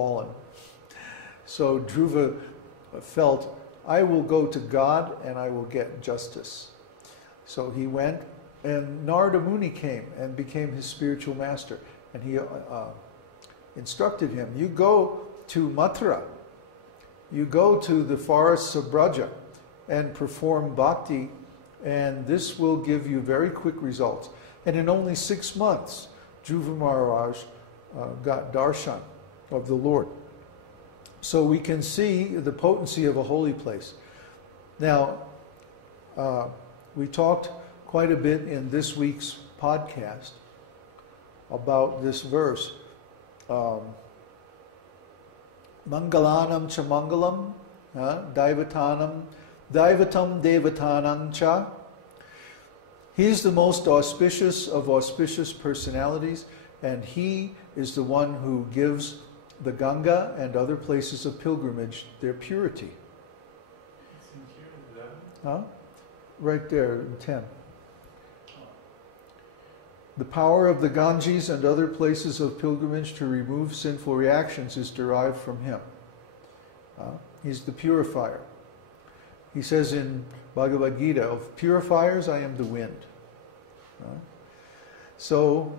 fallen. So Dhruva felt, I will go to God and I will get justice. So he went, and Narada Muni came and became his spiritual master. And he instructed him, you go to Mathura, you go to the forests of Braja and perform bhakti, and this will give you very quick results. And in only 6 months, Dhruva Maharaj got darshan of the Lord. So we can see the potency of a holy place. Now, we talked quite a bit in this week's podcast about this verse. Mangalanam cha mangalam, daivatam devatanam cha. He's the most auspicious of auspicious personalities, and he is the one who gives the Ganga and other places of pilgrimage their purity. It's in here, 11. Huh? Right there in 10. The power of the Ganges and other places of pilgrimage to remove sinful reactions is derived from him. He's the purifier. He says in Bhagavad Gita, of purifiers I am the wind. So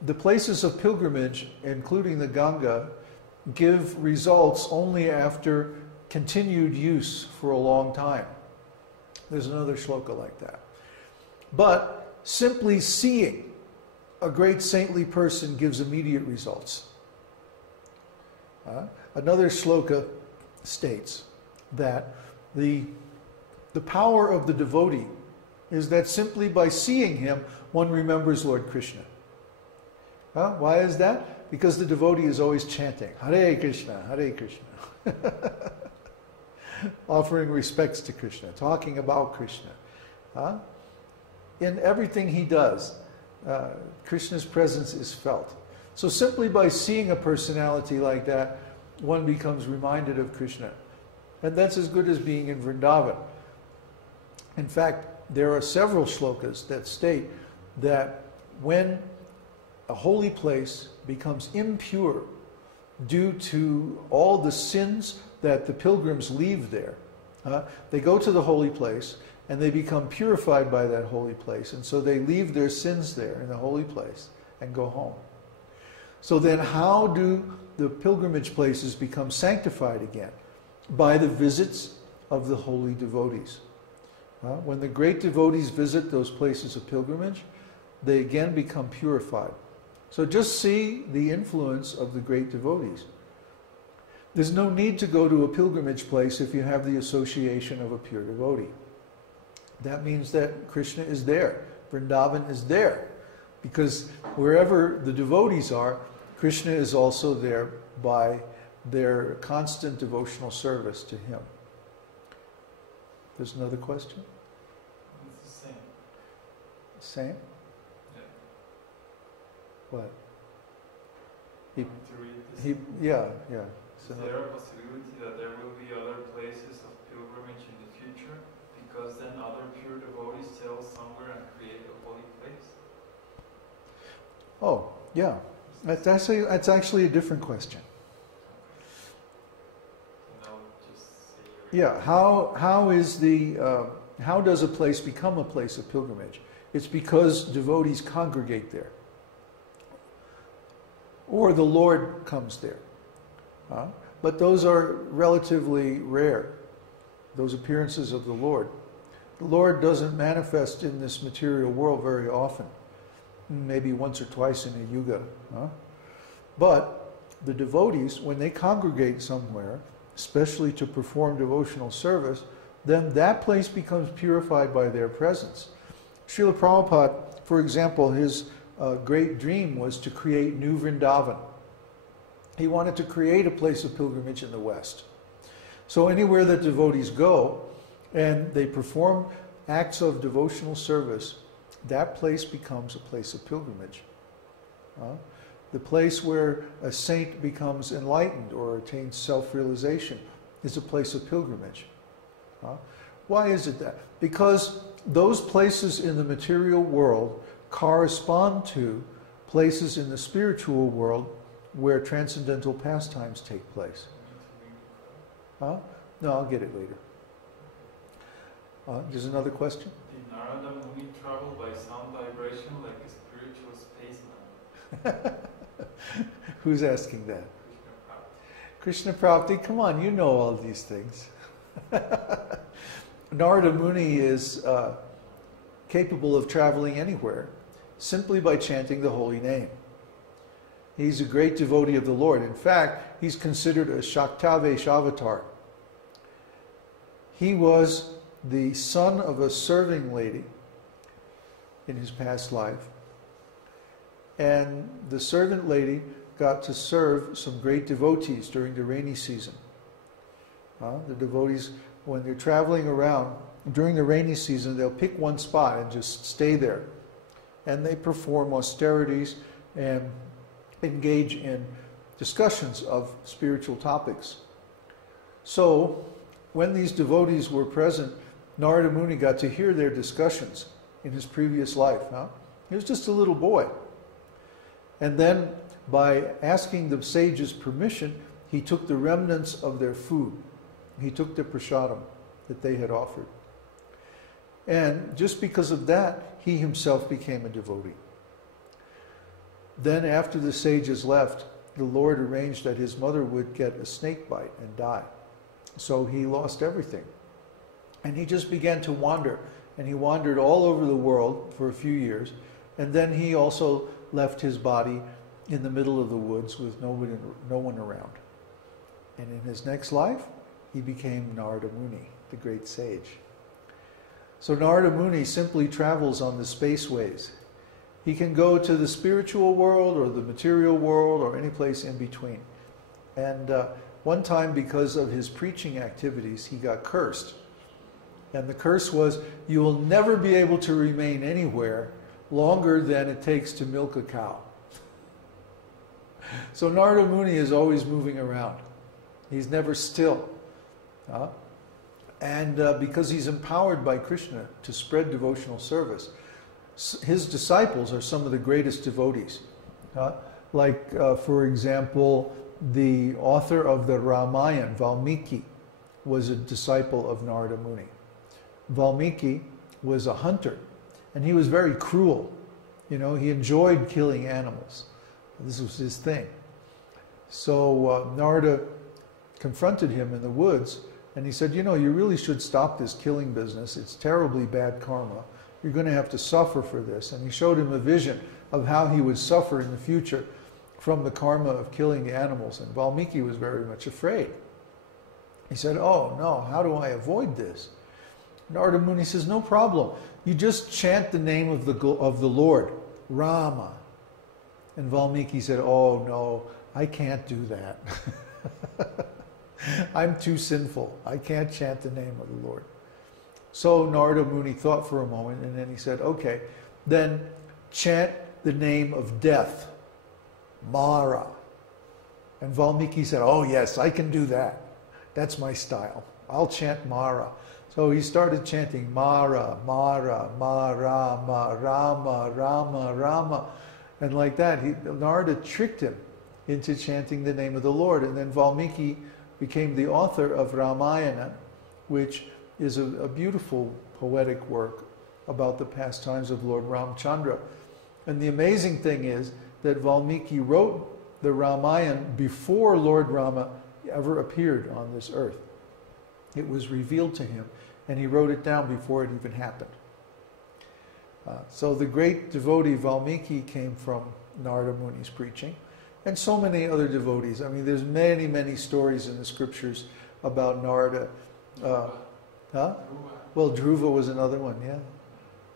the places of pilgrimage, including the Ganga, give results only after continued use for a long time. There's another shloka like that. But simply seeing a great saintly person gives immediate results. Another shloka states that the power of the devotee is that simply by seeing him, one remembers Lord Krishna. Why is that? Because the devotee is always chanting, Hare Krishna, Hare Krishna. Offering respects to Krishna, talking about Krishna. In everything he does, Krishna's presence is felt. So simply by seeing a personality like that, one becomes reminded of Krishna. And that's as good as being in Vrindavan. In fact, there are several shlokas that state that when a holy place becomes impure due to all the sins that the pilgrims leave there, they go to the holy place and they become purified by that holy place. And so they leave their sins there in the holy place and go home. So then how do the pilgrimage places become sanctified again? By the visits of the holy devotees. When the great devotees visit those places of pilgrimage, they again become purified. So just see the influence of the great devotees. There's no need to go to a pilgrimage place if you have the association of a pure devotee. That means that Krishna is there. Vrindavan is there. Because wherever the devotees are, Krishna is also there by their constant devotional service to him. There's another question? It's the same. Same? Yeah. What? To read this. Yeah. Is there a possibility that there will be other places of pilgrimage in the future? Because then other pure devotees settle somewhere and create a holy place? Oh, yeah. That's actually a different question. Yeah, how does a place become a place of pilgrimage? It's because devotees congregate there. Or the Lord comes there. But those are relatively rare, those appearances of the Lord. The Lord doesn't manifest in this material world very often. Maybe once or twice in a yuga. But the devotees, when they congregate somewhere, especially to perform devotional service, then that place becomes purified by their presence. Srila Prabhupada, for example, his great dream was to create New Vrindavan. He wanted to create a place of pilgrimage in the West. So anywhere that devotees go and they perform acts of devotional service, that place becomes a place of pilgrimage. The place where a saint becomes enlightened or attains self-realization is a place of pilgrimage. Why is it that? Because those places in the material world correspond to places in the spiritual world where transcendental pastimes take place. Huh? No, I'll get it later. There's another question? Did Narada Muni travel by sound vibration like a spiritual spaceman? Who's asking that? Krishna Prapti, come on, you know all these things. Narada Muni is capable of traveling anywhere simply by chanting the holy name. He's a great devotee of the Lord. In fact, he's considered a Shaktavesh avatar. He was the son of a serving lady in his past life. And the servant lady got to serve some great devotees during the rainy season. The devotees, when they're traveling around, during the rainy season, they'll pick one spot and just stay there. And they perform austerities and engage in discussions of spiritual topics. So, when these devotees were present, Narada Muni got to hear their discussions in his previous life. He was just a little boy. And then, by asking the sages' permission, he took the remnants of their food. He took the prasadam that they had offered. And just because of that, he himself became a devotee. Then, after the sages left, the Lord arranged that his mother would get a snake bite and die. So he lost everything. And he just began to wander. And he wandered all over the world for a few years. And then he also left his body in the middle of the woods with no one around. And in his next life, he became Narada Muni, the great sage. So Narada Muni simply travels on the spaceways. He can go to the spiritual world or the material world or any place in between. And one time, because of his preaching activities, he got cursed. And the curse was, you will never be able to remain anywhere longer than it takes to milk a cow. So Narada Muni is always moving around. He's never still. And because he's empowered by Krishna to spread devotional service, his disciples are some of the greatest devotees. Like, for example, the author of the Ramayana, Valmiki, was a disciple of Narada Muni. Valmiki was a hunter, and he was very cruel. He enjoyed killing animals. This was his thing. So Narada confronted him in the woods, and he said, you really should stop this killing business. It's terribly bad karma. You're going to have to suffer for this. And he showed him a vision of how he would suffer in the future from the karma of killing the animals. And Valmiki was very much afraid. He said, oh no, how do I avoid this? Narada Muni says, no problem. You just chant the name of the Lord, Rama. And Valmiki said, oh no, I can't do that. I'm too sinful. I can't chant the name of the Lord. So Narada Muni thought for a moment, and then he said, okay, then chant the name of death, Mara. And Valmiki said, oh yes, I can do that. That's my style. I'll chant Mara. So he started chanting Mara, Mara, Mara, Rama, Rama, Rama. And like that, Narada tricked him into chanting the name of the Lord. And then Valmiki became the author of Ramayana, which is a beautiful poetic work about the pastimes of Lord Ramchandra. And the amazing thing is that Valmiki wrote the Ramayana before Lord Rama ever appeared on this earth. It was revealed to him, and he wrote it down before it even happened. So the great devotee Valmiki came from Narada Muni's preaching, and so many other devotees. I mean, there's many, many stories in the scriptures about Narada. Well, Dhruva was another one,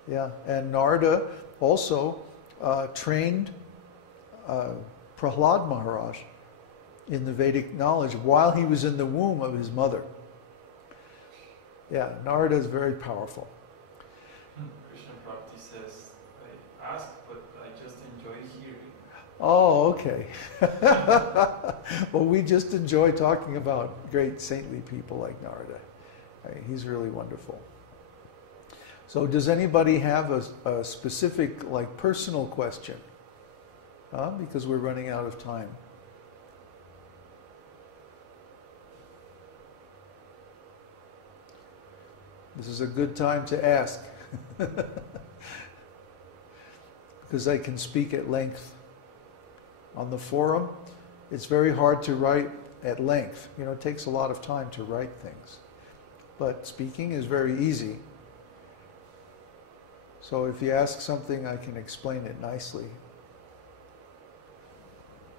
yeah. And Narada also trained Prahlad Maharaj in the Vedic knowledge while he was in the womb of his mother. Yeah, Narada is very powerful. Krishna Prapti says, I ask, but I just enjoy hearing. Oh, okay. Well, we just enjoy talking about great saintly people like Narada. He's really wonderful. So does anybody have a specific, personal question? Because we're running out of time. This is a good time to ask. Because I can speak at length. On the forum, it's very hard to write at length. You know, it takes a lot of time to write things. But speaking is very easy. So if you ask something, I can explain it nicely.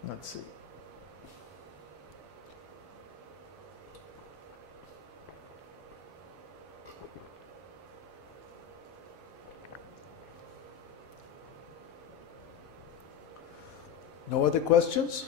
Let's see. No other questions?